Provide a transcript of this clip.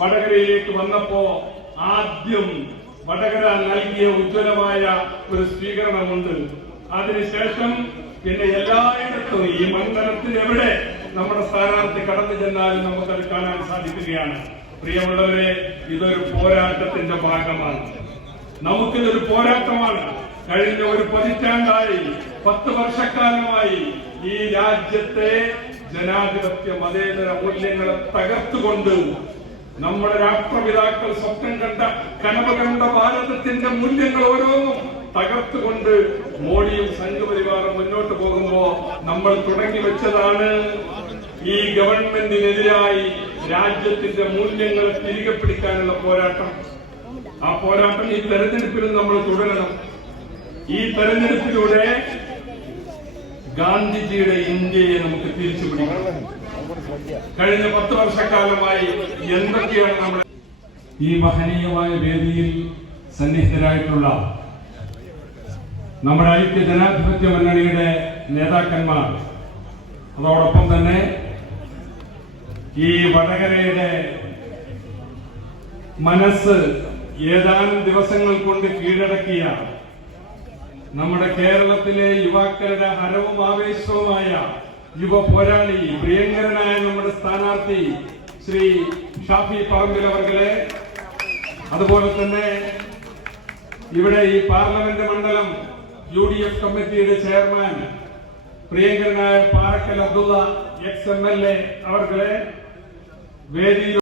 വടകരയിലേക്ക് വന്നപ്പോ ആദ്യം വടകര നൽകിയ ഉജ്ജ്വലമായ ഒരു സ്വീകരണമുണ്ട്. അതിനുശേഷം പിന്നെ എല്ലായിടത്തും ഈ മണ്ഡലത്തിൽ എവിടെ നമ്മുടെ സ്ഥാനാർത്ഥി കടന്നു ചെന്നാലും നമുക്കത് കാണാൻ സാധിക്കുകയാണ്. പ്രിയമുള്ളവരെ ഇതൊരു പോരാട്ടത്തിന്റെ ഭാഗമാണ്. നമുക്കിതൊരു പോരാട്ടമാണ്. കഴിഞ്ഞ ഒരു പതിറ്റാണ്ടായി പത്ത് വർഷക്കാലമായി ഈ രാജ്യത്തെ ജനാധിപത്യ മതേതര മൂല്യങ്ങളെ തകർത്തുകൊണ്ട് നമ്മുടെ രാഷ്ട്രപിതാക്കൾ സ്വപ്നം കണ്ട കനവ് ഭാരതത്തിന്റെ മൂല്യങ്ങൾ ഓരോന്നും തകർത്തുകൊണ്ട് മോഡിയും സംഘപരിവാറും മുന്നോട്ട് പോകുമ്പോ നമ്മൾ തുടങ്ങി വെച്ചതാണ് ഈ ഗവൺമെന്റിനെതിരായി രാജ്യത്തിന്റെ മൂല്യങ്ങൾ തിരികെ പിടിക്കാനുള്ള പോരാട്ടം. ആ പോരാട്ടം ഈ തെരഞ്ഞെടുപ്പിലും നമ്മൾ തുടരണം. ഈ തെരഞ്ഞെടുപ്പിലൂടെ ഗാന്ധിജിയുടെ ഇന്ത്യയെ നമുക്ക് തിരിച്ചു പിടിക്കണം കഴിഞ്ഞ പത്ത് വർഷക്കാലമായി എന്തൊക്കെയാണ് നമ്മൾ ഈ മഹനീയമായ വേദിയിൽ സന്നിഹിതരായിട്ടുള്ള നമ്മുടെ ഐക്യ ജനാധിപത്യ മുന്നണിയുടെ നേതാക്കന്മാർ അതോടൊപ്പം തന്നെ ഈ വടകരയുടെ മനസ്സ് ഏതാനും ദിവസങ്ങൾ കൊണ്ട് കീഴടക്കിയ നമ്മുടെ കേരളത്തിലെ യുവാക്കളുടെ ഹരവും ആവേശവുമായ യുവ പോരാളി പ്രിയങ്കരനായ നമ്മുടെ സ്ഥാനാർത്ഥി ശ്രീ ഷാഫി പറമ്പിൽ അവർകളെ. അതുപോലെ തന്നെ ഇവിടെ ഈ പാർലമെന്റ് മണ്ഡലം യു ഡി എഫ് കമ്മിറ്റിയുടെ ചെയർമാൻ പ്രിയങ്കരനായ Parakkal Abdulla ex M L A അവർകളെ. വേദിയിൽ